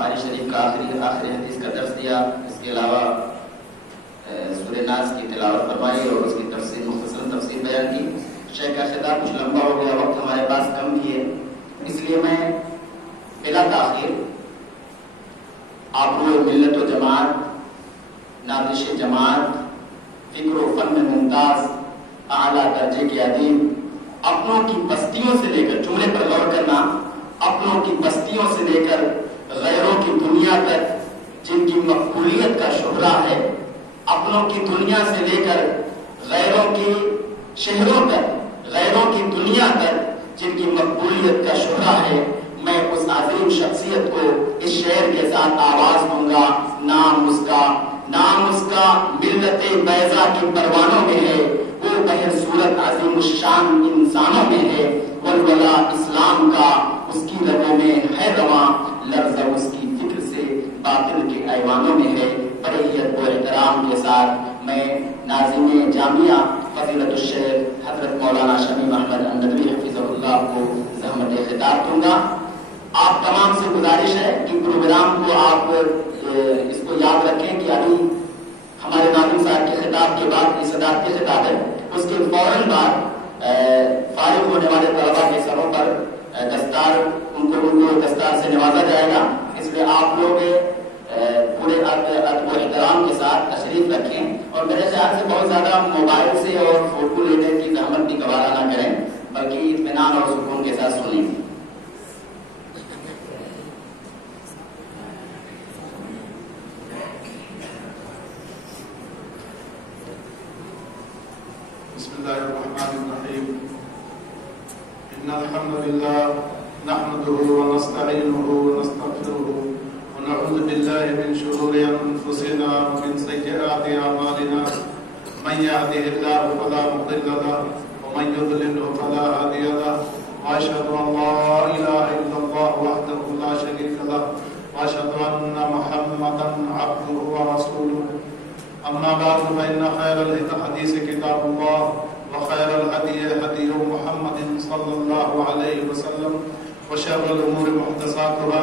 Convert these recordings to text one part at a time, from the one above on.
بخاری شریف کا آخری حدیث کا درس دیا. اس کے علاوہ سورہ ناس کی تلاوت فرمائی اور اس کی تفسیر مختصر تفسیر بیان کی. شیخ کا خطاب کچھ لمبا ہو گیا, وقت ہمارے پاس کم ہی ہے, اس لیے میں بلا تاخیر آپ کو ملت و جماعت, نازش جماعت, فکر و فن میں ممتاز, اعلیٰ درجے کے ادیب, اپنوں کی بستیوں سے لے کر, جملے پر غور کرنا, اپنوں کی بستیوں سے لے کر غیروں کی دنیا تک جن کی مقبولیت کا شہرہ ہے, اپنوں کی دنیا سے لے کر غیروں کی شہروں تک, غیروں کی دنیا تک جن کی مقبولیت کا شہرہ ہے, میں اس عظیم شخصیت کو اس شعر کے ساتھ آواز دوں گا. نام اس کا ملت بیضا کی پروانوں میں ہے, وہ بہر صورت عظیم الشان انسانوں میں ہے. ولولا اسلام کا اس کی رگوں میں ہے رواں, لرزہ اس کی فکر سے باطل کے ایوانوں میں ہے. بڑے ہی ادب و احترام کے ساتھ میں ناظم جامعہ فضیلت الشیخ حضرت مولانا شمیم احمد الندوی حفظہ اللہ کو زحمت خطاب دوں گا. آپ تمام سے گزارش ہے کہ پروگرام کو آپ اس کو یاد رکھیں کہ ابھی ہمارے ناظم صاحب کے خطاب کے بعد صدارت کے خطاب ہے, اس کے فوراً بعد فارغ ہونے والے طلباء کے سروں پر دستار ان کو دستار سے نوازا جائے گا. اس لیے آپ لوگ پورے ادب و احترام کے ساتھ تشریف رکھیں اور میرے خیال سے بہت زیادہ موبائل سے اور فوٹو لینے کی زحمت بھی گوارا نہ کریں, بلکہ اطمینان اور سکون کے ساتھ سنیں. بسم الله الرحمن الرحيم. إن الحمد لله نحمده ونستعينه ونستغفره ونعوذ بالله من شرور أنفسنا ومن سيئات أعمالنا. من يهده الله فلا مضل له ومن يضلل فلا هادي له. وأشهد أن لا إله إلا الله وحده لا شريك له وأشهد أن محمدا عبده ورسوله. أما بعد فإن خير الحديث كتاب الله وخير الهدي هدي محمد صلى الله عليه وسلم وشر الأمور محدثاتها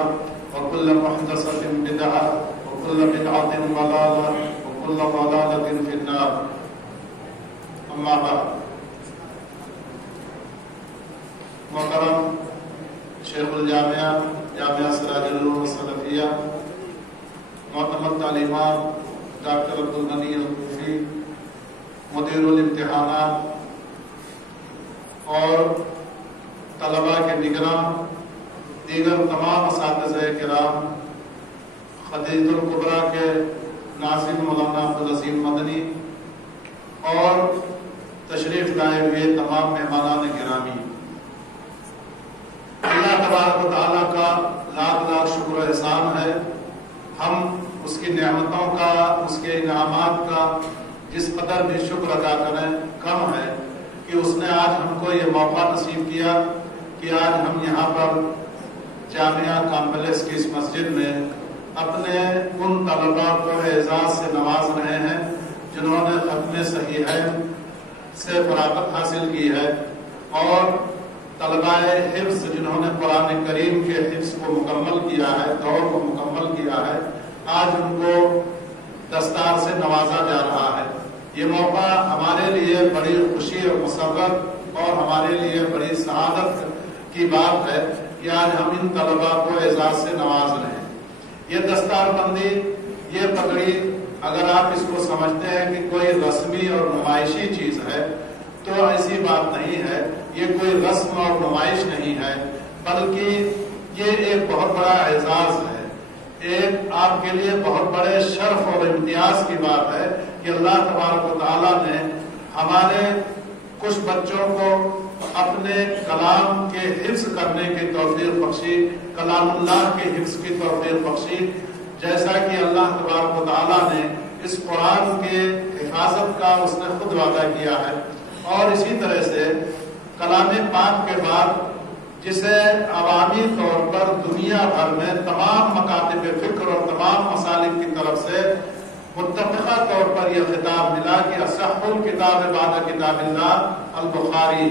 وكل محدثة بدعة وكل بدعة ضلالة وكل ضلالة في النار. أما بعد, محترم شیخ الجامعہ جامعہ سراج العلوم السلفیہ معتمد تعلیمات ڈاکٹر عبدالغنی الطوفی, مدیر الامتحانات اور طلباء کے نگراں, دیگر تمام اساتذہ کرام, خدیجۃ الکبریٰ کے ناظم مولانا عبدالعظیم مدنی اور تشریف لائے ہوئے تمام مہمانان گرامی, اللہ تبارک و تعالیٰ کا لاکھ لاکھ شکر و احسان ہے. ہم اس کی نعمتوں کا, اس کے انعامات کا جس قدر بھی شکر ادا کریں کم ہے کہ اس نے آج ہم کو یہ موقع نصیب کیا کہ آج ہم یہاں پر جامعہ کامپلیکس کی اس مسجد میں اپنے ان طلباء کو اعزاز سے نواز رہے ہیں جنہوں نے ختم صحیحین سے فراغت حاصل کی ہے, اور طلباء حفظ جنہوں نے قرآن کریم کے حفظ کو مکمل کیا ہے, دور کو مکمل کیا ہے, آج ان کو دستار سے نوازا جا رہا ہے. یہ موقع ہمارے لیے بڑی خوشی اور مسرت اور ہمارے لیے بڑی سعادت کی بات ہے کہ آج ہم ان طلباء کو اعزاز سے نواز رہے ہیں. یہ دستار بندی, یہ پگڑی, اگر آپ اس کو سمجھتے ہیں کہ کوئی رسمی اور نمائشی چیز ہے تو ایسی بات نہیں ہے. یہ کوئی رسم اور نمائش نہیں ہے, بلکہ یہ ایک بہت بڑا اعزاز ہے, ایک آپ کے لیے بہت بڑے شرف اور امتیاز کی بات ہے کہ اللہ تبارک و تعالیٰ نے ہمارے کچھ بچوں کو اپنے کلام کے حفظ کرنے کی توفیق بخشی, کلام اللہ کے حفظ کی توفیق بخشی, جیسا کہ اللہ تبارک و تعالیٰ نے اس قرآن کے حفاظت کا اس نے خود وعدہ کیا ہے. اور اسی طرح سے کلام پاک کے بعد جسے عوامی طور پر دنیا بھر میں تمام مکاتب فکر اور تمام مسالک کی طرف سے متفقہ طور پر یہ خطاب ملا کہ اصح الکتاب بعد کتاب اللہ البخاری.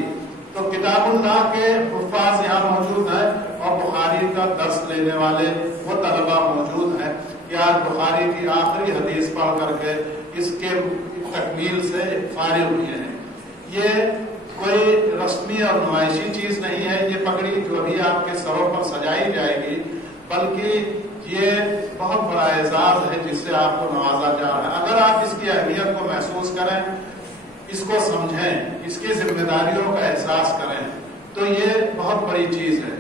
تو کتاب اللہ کے حفاظ یہاں موجود ہیں اور بخاری کا درس لینے والے وہ طلبہ موجود ہیں کہ آج بخاری کی آخری حدیث پڑھ کر کے اس کے تکمیل سے فارغ ہوئے ہیں. یہ کوئی رسمی اور نمائشی چیز نہیں ہے یہ پگڑی جو ابھی آپ کے سروں پر سجائی جائے گی، بلکہ یہ بہت بڑا اعزاز ہے جس سے آپ کو نوازا جا رہا ہے. اگر آپ اس کی اہمیت کو محسوس کریں، اس کو سمجھیں، اس کی ذمہ داریوں کا احساس کریں تو یہ بہت بڑی چیز ہے.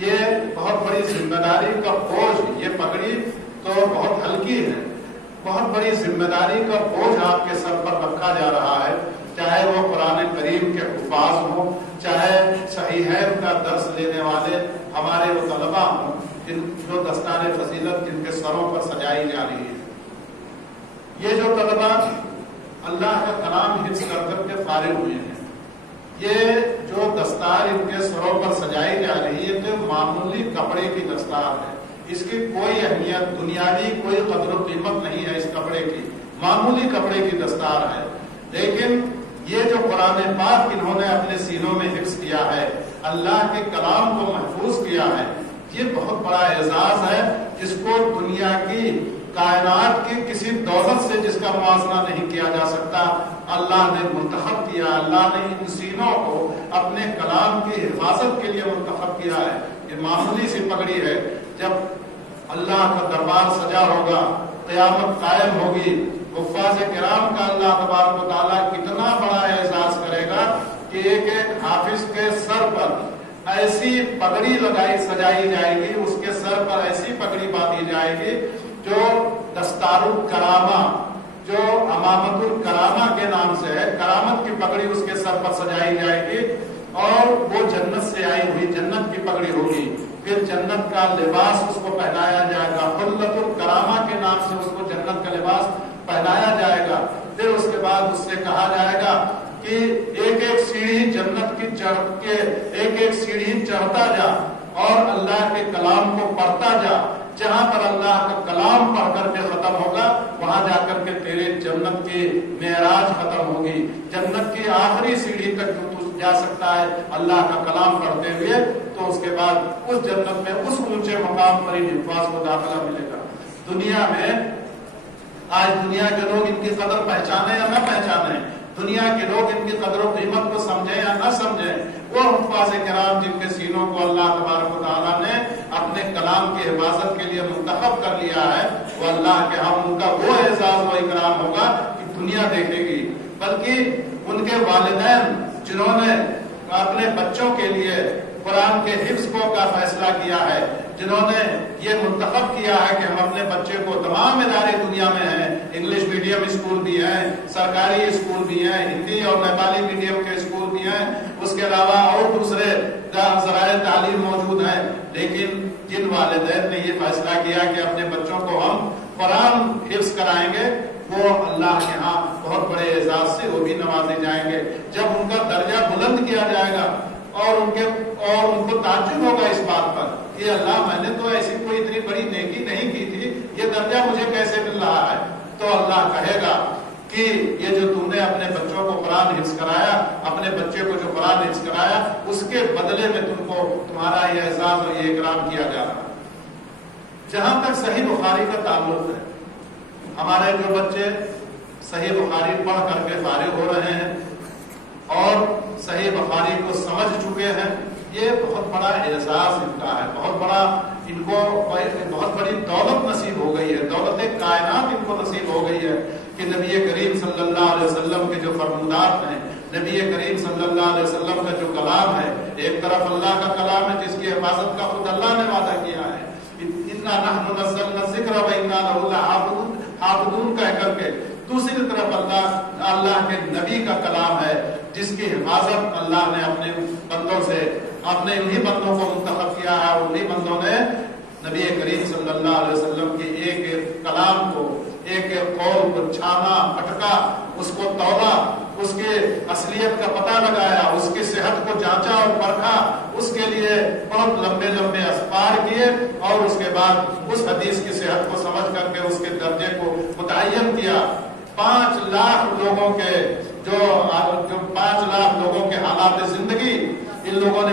یہ بہت بڑی ذمہ داری کا بوجھ، یہ پگڑی تو بہت ہلکی ہے، بہت بڑی ذمہ داری کا بوجھ آپ کے سر پر رکھا جا رہا ہے، چاہے وہ قرآن کریم کے حفاظ ہوں، چاہے صحیحین کا درس لینے والے ہمارے وہ طلبہ ہوں جو دستار فضیلت جن کے سروں پر سجائی جا رہی ہے. یہ جو طلبہ اللہ کا کلام حفظ کر کر کے فارغ ہوئے ہیں، یہ جو دستار ان کے سروں پر سجائی جا رہی ہے تو معمولی کپڑے کی دستار ہے. اس کی کوئی اہمیت دنیاوی کوئی قدر و قیمت نہیں ہے. اس کپڑے کی معمولی کپڑے کی دستار ہے، لیکن یہ جو قرآن پاک انہوں نے اپنے سینوں میں حفظ کیا ہے، اللہ کے کلام کو محفوظ کیا ہے، یہ بہت بڑا اعزاز ہے جس کو دنیا کی کائنات کی کسی دولت سے جس کا موازنہ نہیں کیا جا سکتا. اللہ نے منتخب کیا، اللہ نے ان سینوں کو اپنے کلام کی حفاظت کے لیے منتخب کیا ہے. یہ معمولی سی پگڑی ہے. جب اللہ کا دربار سجا ہوگا، قیامت قائم ہوگی، حفاظ کرام کا اللہ تبارک و تعالیٰ کتنا بڑا اعزاز کرے گا کہ ایک ایک حافظ کے سر پر ایسی پگڑی سجائی جائے گی، اس کے سر پر ایسی پگڑی باندھی جائے گی جو دستار الکرامہ، جو امامت الکرامہ کے نام سے ہے، کرامت کی پگڑی اس کے سر پر سجائی جائے گی اور وہ جنت سے آئی ہوئی جنت کی پگڑی ہوگی. پھر جنت کا لباس اس کو پہنایا جائے گا، حلت الکرامہ کے نام سے اس کو جنت کا لباس پہنایا جائے گا. پھر اس کے بعد اس سے کہا جائے گا کہ ایک ایک سیڑھی جنت کی چڑھ کے ایک ایک سیڑھی چڑھتا جا اور اللہ کے کلام کو پڑھتا جا. جہاں پر اللہ کا کلام پڑھ کر کے ختم ہوگا وہاں جا کر کے تیرے جنت کی معراج ختم ہوگی. جنت کی آخری سیڑھی تک تو جا سکتا ہے اللہ کا کلام پڑھتے ہوئے، تو اس کے بعد اس جنت میں اس اونچے مقام پر ان حفاظ کو داخلہ ملے گا. دنیا میں آج دنیا کے لوگ ان کی قدر پہچانے یا نہ پہچانے، دنیا کے لوگ ان کی قدر و قیمت کو سمجھیں یا نہ سمجھیں، وہ حفاظ کرام جن کے سینوں کو اللہ تبارک و تعالیٰ نے اپنے کلام کی حفاظت کے لیے منتخب کر لیا ہے، وہ اللہ کے ہاں ان کا وہ اعزاز و اکرام ہوگا کہ دنیا دیکھے گی. بلکہ ان کے والدین جنہوں نے اپنے بچوں کے لیے قرآن کے حفظ کو کا فیصلہ کیا ہے، جنہوں نے یہ منتخب کیا ہے کہ ہم اپنے بچے کو، تمام ادارے دنیا میں ہیں، انگلش میڈیم اسکول بھی ہیں، سرکاری اسکول بھی ہیں، ہندی اور نیپالی میڈیم کے اسکول بھی ہیں، اس کے علاوہ اور دوسرے ذرائع تعلیم موجود ہیں، لیکن جن والدین نے یہ فیصلہ کیا کہ اپنے بچوں کو ہم قرآن حفظ کرائیں گے، وہ اللہ کے ہاں بہت بڑے اعزاز سے وہ بھی نوازے جائیں گے. جب ان کا درجہ بلند کیا جائے گا اور ان کو تعجب ہوگا اس بات پر کہ اللہ میں نے تو ایسی کوئی اتنی بڑی نیکی نہیں کی تھی، یہ درجہ مجھے کیسے مل رہا ہے، تو اللہ کہے گا کہ یہ جو تم نے اپنے بچوں کو قرآن حفظ کرایا، اپنے بچے کو جو قرآن حفظ کرایا، اس کے بدلے میں تم کو تمہارا یہ اعزاز اور یہ اکرام کیا جا رہا. جہاں تک صحیح بخاری کا تعلق ہے، ہمارے جو بچے صحیح بخاری پڑھ کر کے فارغ ہو رہے ہیں اور صحیح بخاری کو سمجھ چکے ہیں، یہ بہت بڑا اعزاز ان کا ہے، بہت بڑا ان کو بہت بڑی دولت نصیب ہو گئی ہے، دولت کائنات ان کو نصیب ہو گئی ہے کہ نبی کریم صلی اللہ علیہ وسلم کے جو فرمودات ہیں، نبی کریم صلی اللہ علیہ وسلم کا جو کلام ہے، ایک طرف اللہ کا کلام ہے جس کی حفاظت کا خود اللہ نے وعدہ کیا ہے، اِنَّا نَحْنُ نَزَّلْنَا الذِّكْرَ وَإِنَّا لَهُ لَحَافِظُونَ کہہ کر کے دوسری طرف اللہ کے نبی کا کلام ہے جس کی حفاظت اللہ نے اپنے بندوں سے، اپنے انہی بندوں کو منتخب کیا ہے، اور انہی بندوں نے نبی کریم صلی اللہ علیہ وسلم کے ایک ایک کلام کو، ایک ایک قول کو چھانا، پھٹکا، اس کو تولا، اس کے اصلیت کا پتہ لگایا، اس کی صحت کو جانچا اور پرکھا، اس کے لیے بہت لمبے لمبے اسفار کیے اور اس کے بعد اس حدیث کی صحت کو سمجھ کر کے اس کے درجے کو متعین کیا. 5 لاکھ لوگوں کے جو 5 لاکھ لوگوں کے حالات زندگی ان لوگوں نے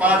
5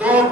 2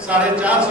450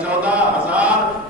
14,000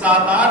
7-8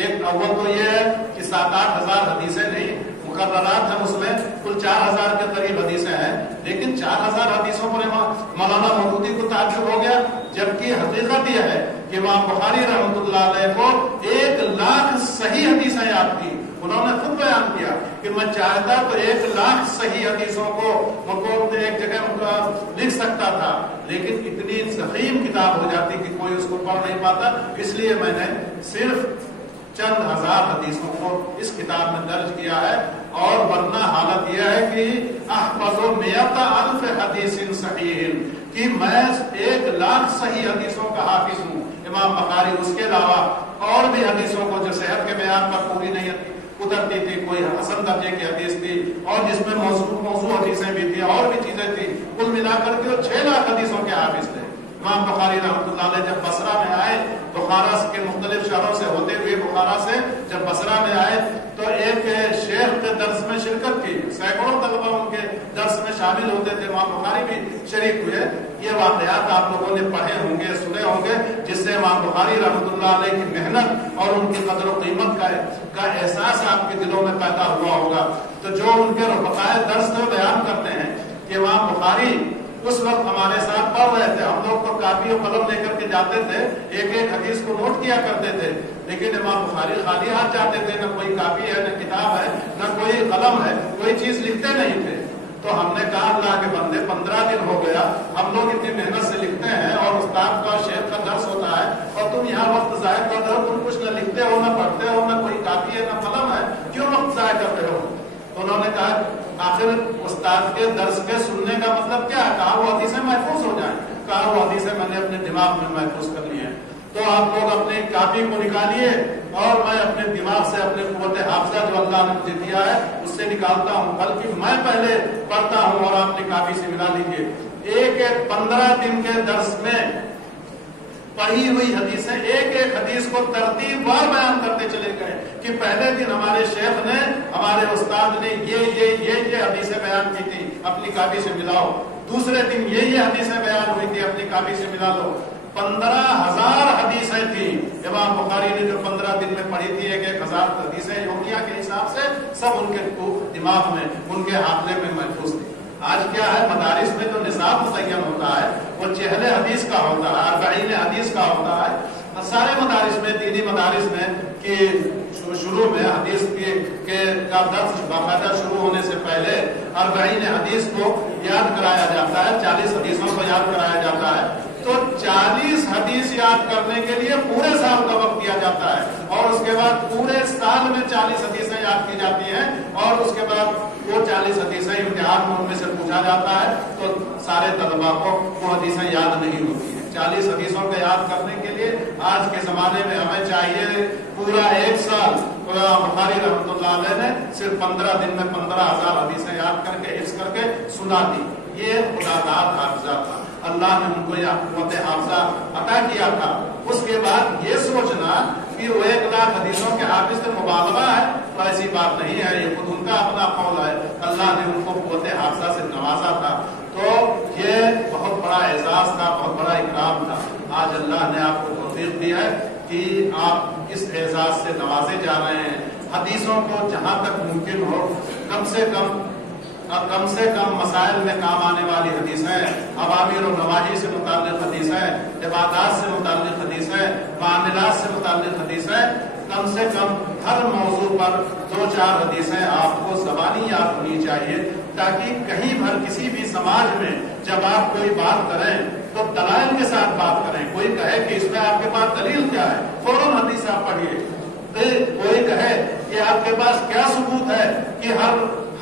ایک اول تو یہ ہے کہ 7-8 ہزار حدیثیں نہیں، مقررات ہیں، اس میں کل 4000 کے قریب حدیثیں ہیں، لیکن 4000 حدیثوں پر مولانا مودودی کو تعجب ہو گیا، جبکہ حقیقت یہ ہے کہ امام بخاری رحمۃ اللہ علیہ کو 1,00,000 صحیح حدیثیں یاد تھی۔ انہوں نے خود بیان کیا کہ میں چاہتا تو 1,00,000 صحیح حدیثوں کو ایک جگہ لکھ سکتا تھا، لیکن اتنی ضخیم کتاب ہو جاتی کہ کوئی اس کو پڑھ نہیں پاتا، اس لیے میں نے صرف چند ہزار حدیثوں کو اس کتاب میں درج کیا ہے، اور ورنہ حالت یہ ہے کہ احفظ 100,000 حدیث صحیح، کہ میں 1,00,000 صحیح حدیثوں کا حافظ ہوں امام بخاری۔ اس کے علاوہ اور بھی حدیثوں کو جو صحت کے معیار پر پوری نہیں اترتی تھی، کوئی حسن درجے کی حدیث تھی، اور جس میں موضوع حدیثیں بھی تھی، اور بھی چیزیں تھی، کل ملا کر کے وہ 6,00,000 حدیثوں کے حافظ تھے۔ امام بخاری رحمۃ اللہ علیہ جب بصرہ میں آئے، بخارا کے مختلف شہروں سے ہوتے ہوئے بخارا سے جب بصرہ میں آئے تو ایک شیخ کے درس میں شرکت کی، سینکڑوں طلبہ ان کے درس میں شامل ہوتے تھے، امام بخاری بھی شریک ہوئے۔ یہ واقعات آپ لوگوں نے پڑھے ہوں گے، سنے ہوں گے، جس سے امام بخاری رحمۃ اللہ علیہ کی محنت اور ان کی قدر و قیمت کا احساس آپ کے دلوں میں پیدا ہوا ہوگا۔ تو جو ان کے بقائے درس میں بیان کرتے ہیں کہ امام بخاری اس وقت ہمارے ساتھ پڑھ رہے تھے، ہم لوگ تو کاپی اور قلم لے کر کے جاتے تھے، ایک ایک حدیث کو نوٹ کیا کرتے تھے، لیکن امام بخاری خالی ہاتھ جاتے تھے، نہ کوئی کاپی ہے، نہ کتاب ہے، نہ کوئی قلم ہے، کوئی چیز لکھتے نہیں تھے۔ تو ہم نے کہا اللہ کے بندے 15 دن ہو گیا، ہم لوگ اتنی محنت سے لکھتے ہیں اور استاد کا شیخ کا درس ہوتا ہے، اور تم یہاں وقت ضائع کرتے ہو، تم کچھ نہ لکھتے ہو، نہ پڑھتے ہو، نہ کوئی کاپی ہے، نہ قلم ہے، کیوں وقت ضائع کرتے ہو؟ تو انہوں نے کہا آخر استاد کے درس کے سننے کا مطلب کیا ہے؟ کہا وہ حدیثیں محفوظ ہو جائیں، کہا وہ حدیثیں میں نے اپنے دماغ میں محفوظ کر لی ہیں۔ تو آپ لوگ اپنی کاپی کو نکالیے اور میں اپنے دماغ سے اپنے قوت حافظہ جو اللہ نے مجھے دیا ہے اس سے نکالتا ہوں، بلکہ میں پہلے پڑھتا ہوں اور آپ اپنی کاپی سے ملا لیجیے۔ ایک 15 دن کے درس میں پڑھی ہوئی حدیثیں ایک ایک حدیث کو ترتیب وار بیان کرتے چلے گئے کہ پہلے دن ہمارے شیخ نے، ہمارے استاد نے یہ حدیثیں بیان کی تھی، اپنی کاپی سے ملاؤ، دوسرے دن یہ حدیثیں بیان ہوئی تھی، اپنی کاپی سے ملا لو۔ 15,000 حدیثیں تھیں امام بخاری نے جو 15 دن میں پڑھی تھی، 1,000 حدیثیں یومیہ کے حساب سے سب ان کے دماغ میں، ان کے حافظے میں محفوظ تھی۔ آج کیا ہے، مدارس میں جو نصاب متعین ہوتا ہے وہ 40 حدیث کا ہوتا ہے، 40 حدیث کا ہوتا ہے۔ سارے مدارس میں، دینی مدارس میں کہ شروع میں حدیث کا درس باقاعدہ شروع ہونے سے پہلے 40 حدیث کو یاد کرایا جاتا ہے، 40 حدیثوں کو یاد کرایا جاتا ہے۔ تو 40 حدیث یاد کرنے کے لیے پورے سال کا وقت دیا جاتا ہے، اور اس کے بعد پورے سال میں 40 حدیثیں یاد کی جاتی ہیں، اور اس کے بعد وہ 40 حدیثیں امتحان میں ان میں سے پوچھا جاتا ہے، تو سارے طلباء کو وہ حدیثیں یاد نہیں ہوتی ہیں۔ 40 حدیثوں کو یاد کرنے کے لیے آج کے زمانے میں ہمیں چاہیے پورا 1 سال۔ بخاری رحمۃ اللہ علیہ نے صرف 15 دن میں 15,000 حدیثیں یاد کر کے حفظ کر کے سنا دی۔ یہ خدا داد حافظہ تھا، اللہ نے ان کو یہ قوت حافظہ عطا کیا تھا۔ اس کے بعد یہ سوچنا کہ وہ 1,00,000 حدیثوں کے حافظ سے مبالغہ ہے، تو ایسی بات نہیں ہے، یہ خود ان کا اپنا قول ہے، اللہ نے ان کو قوت حافظہ سے نوازا تھا۔ تو یہ بہت بڑا اعزاز تھا، بہت بڑا اکرام تھا۔ آج اللہ نے آپ کو توفیق دی ہے کہ آپ اس اعزاز سے نوازے جا رہے ہیں۔ حدیثوں کو جہاں تک ممکن ہو کم سے کم مسائل میں کام آنے والی حدیثیں، اوامر و نواہی سے متعلق حدیثیں، عبادات سے متعلق حدیثیں، معاملات سے متعلق حدیثیں، کم سے کم ہر موضوع پر 2-4 حدیثیں آپ کو زبانی یاد ہونی چاہیے، تاکہ کہیں بھر کسی بھی سماج میں جب آپ کوئی بات کریں تو دلائل کے ساتھ بات کریں۔ کوئی کہے کہ اس میں آپ کے پاس دلیل کیا ہے، فوراً حدیث آپ پڑھیے۔ کوئی کہے کہ آپ کے پاس کیا ثبوت ہے کہ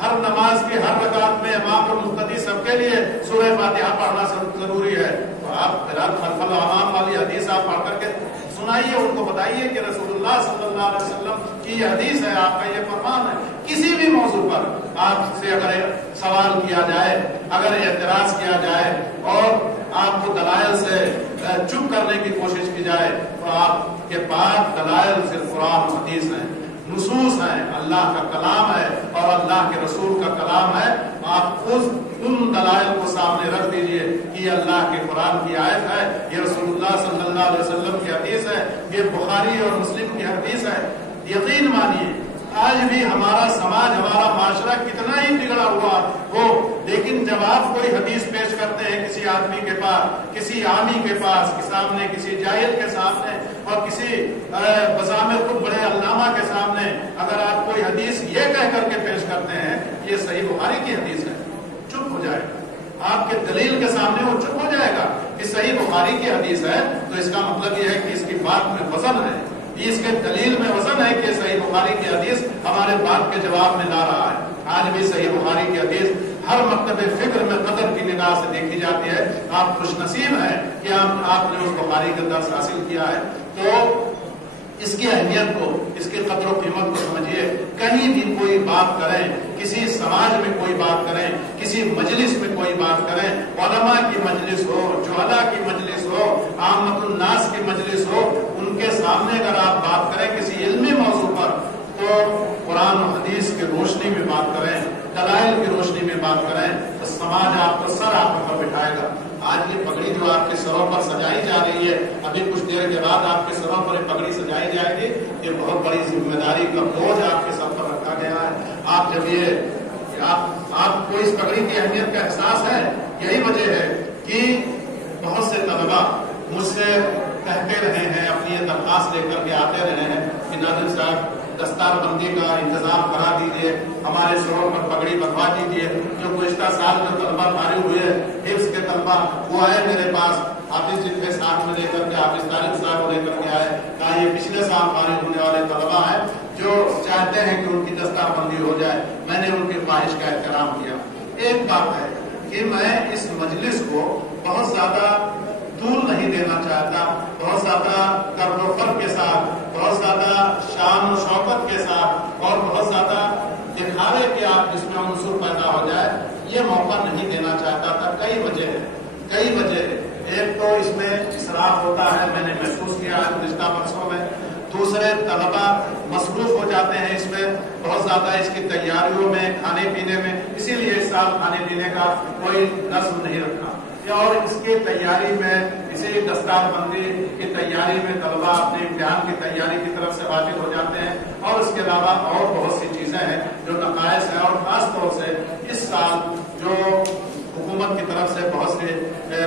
ہر نماز کی ہر رکعت میں امام اور مقتدی سب کے لیے سورہ فاتحہ پڑھنا ضروری ہے، تو آپ خلف الامام والی حدیث آپ پڑھ کر کے سنائیے، ان کو بتائیے کہ رسول اللہ صلی اللہ علیہ وسلم کی یہ حدیث ہے، آپ کا یہ فرمان ہے۔ کسی بھی موضوع پر آپ سے اگر سوال کیا جائے، اگر اعتراض کیا جائے اور آپ کو دلائل سے چپ کرنے کی کوشش کی جائے، تو آپ کے پاس دلائل صرف قرآن و حدیث ہیں، نصوص ہیں، اللہ کا کلام ہے اور اللہ کے رسول کا کلام ہے۔ آپ ان دلائل کو سامنے رکھ دیجئے کہ یہ اللہ کے قرآن کی آیت ہے، یہ رسول اللہ صلی اللہ علیہ وسلم کی حدیث ہے، یہ بخاری اور مسلم کی حدیث ہے۔ یقین مانیے آج بھی ہمارا سماج ہمارا معاشرہ کتنا ہی بگڑا ہوا ہو، لیکن جب آپ کوئی حدیث پیش کرتے ہیں کسی آدمی کے پاس، کسی عامی کے پاس کے سامنے، کسی جاہل کے سامنے اور کسی بضامر خود بڑے علامہ کے سامنے اگر آپ کوئی حدیث یہ کہہ کر کے پیش کرتے ہیں یہ صحیح بخاری کی حدیث ہے، چپ ہو جائے گا آپ کے دلیل کے سامنے، وہ چپ ہو جائے گا کہ صحیح بخاری کی حدیث ہے تو اس کا مطلب یہ ہے کہ اس کی بات میں وزن ہے، اس کے دلیل میں وزن ہے کہ صحیح بخاری کی حدیث ہمارے بات کے جواب میں لا رہا ہے۔ آج بھی صحیح بخاری کی حدیث ہر مکتب فکر میں قدر کی نگاہ سے دیکھی جاتی ہے۔ آپ خوش نصیب ہیں کہ آپ نے اس بخاری کا درس حاصل کیا ہے، تو اس کی اہمیت کو، اس کی قدر و قیمت کو سمجھیے۔ کہیں بھی کوئی بات کریں، کسی سماج میں کوئی بات کریں، کسی مجلس میں کوئی بات کریں، علماء کی مجلس ہو، جہلاء کی مجلس ہو، عامۃ الناس کی مجلس ہو، ان کے سامنے اگر آپ بات کریں کسی علمی موضوع پر تو قرآن و حدیث کی روشنی میں بات کریں، دلائل کی روشنی میں بات کریں تو سماج آپ کو سر آپ پر بٹھائے گا۔ آج یہ پگڑی جو آپ کے سروں پر سجائی جا رہی ہے، ابھی کچھ دیر کے بعد آپ کے سروں پر یہ پگڑی سجائی جائے گی، یہ بہت بڑی ذمہ داری کا بوجھ آپ کے سر پر رکھا گیا ہے۔ آپ جب یہ آپ کو اس پگڑی کی اہمیت کا احساس ہے، یہی وجہ ہے کہ بہت سے طلباء مجھ سے کہتے رہے ہیں، اپنی درخواست لے کر کے آتے رہے ہیں کہ ناظر صاحب دستار بندی کا انتظام کرا دیجیے، ہمارے سروں پر پگڑی بنوا دیجیے۔ جو گزشتہ سال جو طلبا فارغ ہوئے حفظ کے طلبا وہ آئے میرے پاس، حافظ جن کے ساتھ میں لے کر کے حافظ طالب صاحب کو لے کر کے آئے، کہا یہ پچھلے سال فارغ ہونے والے طلبا ہیں جو چاہتے ہیں کہ ان کی دستار بندی ہو جائے۔ میں نے ان کی خواہش کا احترام کیا۔ ایک بات ہے کہ میں اس مجلس کو بہت زیادہ دور نہیں دینا چاہتا، بہت زیادہ قرب و فر کے ساتھ، بہت زیادہ شان و شوکت کے ساتھ اور بہت زیادہ دکھاوے کے آپ جس میں عنصر پیدا ہو جائے یہ موقع نہیں دینا چاہتا تھا۔ کئی وجہ ہے۔ ایک تو اس میں اسراف ہوتا ہے، میں نے محسوس کیا ہے گزشتہ برسوں میں۔ دوسرے طلبا مصروف ہو جاتے ہیں اس میں بہت زیادہ، اس کی تیاریوں میں، کھانے پینے میں، اسی لیے اس سال کھانے پینے کا کوئی نظم نہیں رکھا، اور اس کی تیاری میں، اسی دستار بندی کی تیاری میں طلبا اپنے امتحان کی تیاری کی طرف سے واجب ہو جاتے ہیں، اور اس کے علاوہ اور بہت سی چیزیں ہیں جو نقائص ہیں، اور خاص طور سے اس سال جو حکومت کی طرف سے بہت سے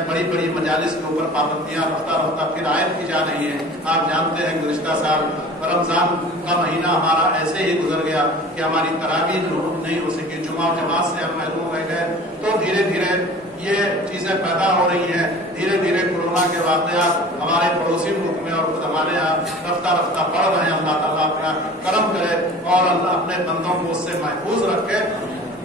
بڑی بڑی مجالس کے اوپر پابندیاں رفتہ رفتہ پھر عائد کی جا رہی ہیں۔ آپ جانتے ہیں گزشتہ سال رمضان کا مہینہ ہمارا ایسے ہی گزر گیا کہ ہماری تراویح نہیں ہو سکی، جمعہ جماعت سے ہم محروم رہ گئے۔ تو دھیرے دھیرے یہ چیزیں پیدا ہو رہی ہیں، دھیرے دھیرے کورونا کے واقعات ہمارے پڑوسی ملک میں اور خود ہمارے یہاں رفتہ رفتہ بڑھ رہے ہیں۔ اللہ تعالیٰ اپنا کرم کرے اور اللہ اپنے بندوں کو اس سے محفوظ رکھے۔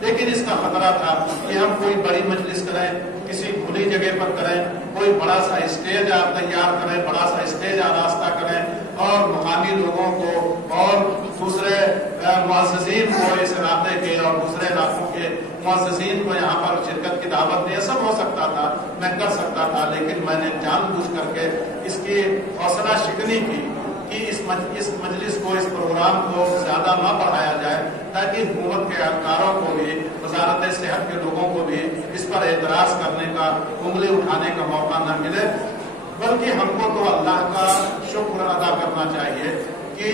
لیکن اس کا خطرہ تھا کہ ہم کوئی بڑی مجلس کریں، کسی کھلی جگہ پر کریں، کوئی بڑا سا اسٹیج آپ تیار کریں، بڑا سا اسٹیج آراستہ کریں، اور مقامی لوگوں کو اور دوسرے معززین کو اس علاقے کے اور دوسرے علاقوں کے معززین کو یہاں پر شرکت کی دعوت دے۔ سب ہو سکتا تھا، میں کر سکتا تھا، لیکن میں نے جان بوجھ کر کے اس کی حوصلہ شکنی کی کہ اس مجلس کو، اس پروگرام کو زیادہ نہ بڑھایا جائے، تاکہ حکومت کے اہلکاروں کو بھی، وزارت صحت کے لوگوں کو بھی اس پر اعتراض کرنے کا، انگلی اٹھانے کا موقع نہ ملے، بلکہ ہم کو تو اللہ کا شکر ادا کرنا چاہیے کہ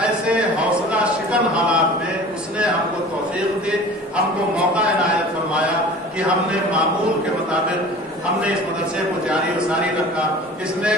ایسے حوصلہ شکن حالات میں اس نے ہم کو توفیق دی، ہم کو موقع عنایت فرمایا کہ ہم نے معمول کے مطابق ہم نے اس مدرسے کو جاری و ساری رکھا۔ اس میں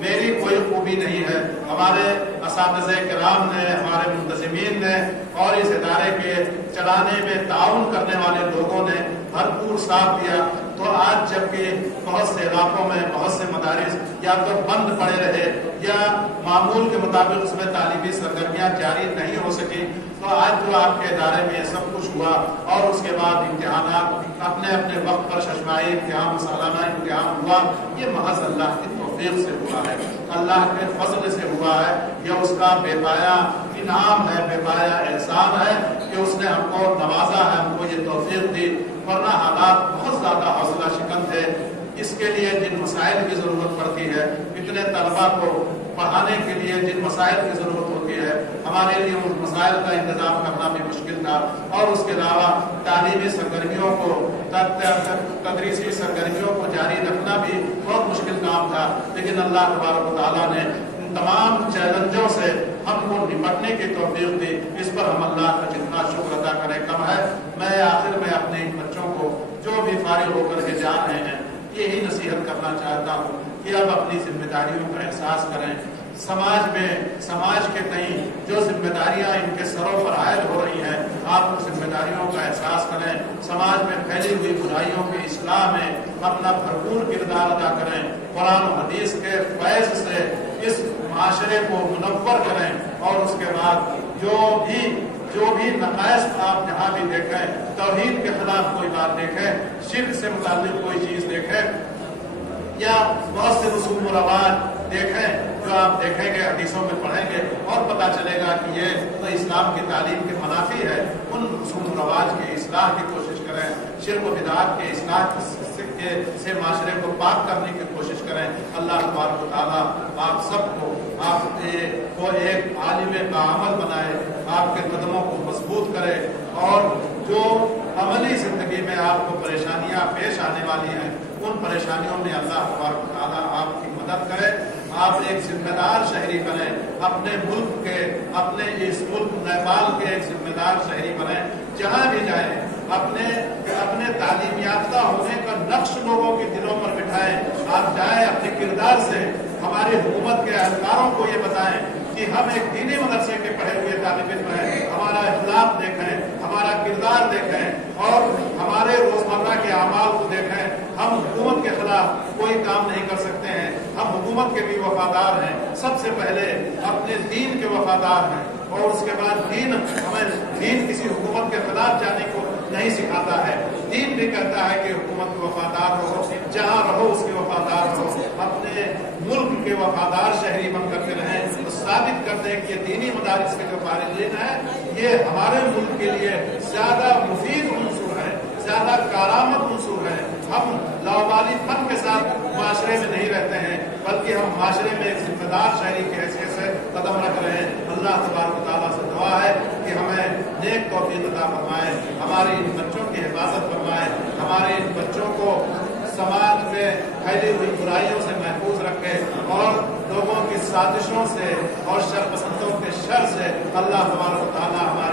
میری کوئی خوبی نہیں ہے، ہمارے اساتذہ کرام نے، ہمارے منتظمین نے اور اس ادارے کے چلانے میں تعاون کرنے والے لوگوں نے بھرپور ساتھ دیا۔ تو آج جبکہ بہت سے علاقوں میں بہت سے مدارس یا تو بند پڑے رہے یا معمول کے مطابق اس میں تعلیمی سرگرمیاں جاری نہیں ہو سکی، تو آج جو آپ کے ادارے میں سب کچھ ہوا اور اس کے بعد امتحانات اپنے اپنے وقت پر ششمائی امتحان، سالانہ امتحان ہوا، یہ محض اللہ کی توفیق سے ہوا ہے، اللہ کے فضل سے ہوا ہے۔ یہ اس کا بے پایا انعام ہے، بے پایا احسان ہے کہ اس نے ہم کو نوازا ہے، ہم کو یہ توفیق دی، ورنہ حالات بہت زیادہ حوصلہ شکن تھے۔ اس کے لیے جن مسائل کی ضرورت پڑتی ہے، اتنے طلبا کو پڑھانے کے لیے جن مسائل کی ضرورت ہوتی ہے، ہمارے لیے ان مسائل کا انتظام کرنا بھی مشکل تھا، اور اس کے علاوہ تعلیمی سرگرمیوں کو، تدریسی سرگرمیوں کو جاری رکھنا بھی بہت مشکل کام تھا۔ لیکن اللہ تبارک و تعالیٰ نے ان تمام چیلنجوں سے ہم کو نپٹنے کی توفیق دی، اس پر ہم اللہ کا جتنا شکر ادا کریں کم ہے۔ میں آخر میں اپنے ان بچوں کو جو بھی فارغ ہو کر کے جا رہے ہیں یہی نصیحت کرنا چاہتا ہوں کہ اب اپنی ذمہ داریوں کا احساس کریں۔ سماج کے تئیں جو ذمہ داریاں ان کے سروں پر عائد ہو رہی ہیں، آپ ان ذمہ داریوں کا احساس کریں۔ سماج میں پھیلی ہوئی برائیوں کی اصلاح میں اپنا بھرپور کردار ادا کریں۔ قرآن و حدیث کے فیض سے اس معاشرے کو منور کریں، اور اس کے بعد جو بھی نقائص آپ جہاں بھی دیکھیں، توحید کے خلاف کوئی بات دیکھیں، شرک سے متعلق کوئی چیز دیکھیں، یا بہت سے رسوم و رواج دیکھیں جو آپ دیکھیں گے، حدیثوں میں پڑھیں گے اور پتہ چلے گا کہ یہ تو اسلام کی تعلیم کے منافی ہے۔ ان رسوم و رواج کی اصلاح کی کوشش کریں، شرک و بدعات کے اصلاح سے معاشرے کو پاک کرنے کی کوشش کریں۔ اللہ تبارک و تعالیٰ آپ سب کو ایک عالم باعمل بنائے، آپ کے قدموں کو مضبوط کرے، اور جو عملی زندگی میں آپ کو پریشانیاں پیش آنے والی ہیں ان پریشانیوں میں اللہ تبارک و تعالیٰ آپ کی مدد کرے۔ آپ ایک ذمہ دار شہری بنیں، اپنے ملک کے، اپنے اس ملک نیپال کے ایک ذمہ دار شہری بنیں۔ جہاں بھی جائیں اپنے تعلیم یافتہ ہونے کا نقش لوگوں کے دلوں پر بٹھائیں۔ آپ جائیں اپنے کردار سے ہماری حکومت کے اہلکاروں کو یہ بتائیں کہ ہم ایک دینی مدرسے کے پڑھے ہوئے طالب علم ہیں، ہمارا اخلاق دیکھیں، ہمارا کردار دیکھیں، اور ہمارے روزمرہ کے اعمال کو دیکھیں۔ ہم حکومت کے خلاف کوئی کام نہیں کر سکتے ہیں، ہم حکومت کے بھی وفادار ہیں، سب سے پہلے اپنے دین کے وفادار ہیں، اور اس کے بعد دین کسی حکومت کے خلاف جانے کو نہیں سکھاتا ہے۔ دین بھی کہتا ہے کہ حکومت کے وفادار رہو، جہاں رہو اس کے وفادار رہو، اپنے ملک کے وفادار شہری بن کر کے رہیں، تو ثابت کرتے ہیں کہ یہ دینی مدارس کے جو فارغین ہیں یہ ہمارے ملک کے لیے زیادہ مفید عنصر ہے، زیادہ کارآمد عنصر ہے۔ ہم لاوبالی فن کے ساتھ معاشرے میں نہیں رہتے ہیں، بلکہ ہم معاشرے میں ایک ذمہ دار شہری کی حیثیت سے قدم رکھ رہے ہیں۔ اللہ تبارک و تعالیٰ سے دعا ہے کہ ہمیں نیک توفیق عطا فرمائے، ہمارے ان بچوں کی حفاظت فرمائے، ہمارے ان بچوں کو سماج میں پھیلی ہوئی برائیوں سے محفوظ رکھے، اور لوگوں کی سازشوں سے اور شر پسندوں کے شر سے اللہ تبارک و تعالیٰ ہمارے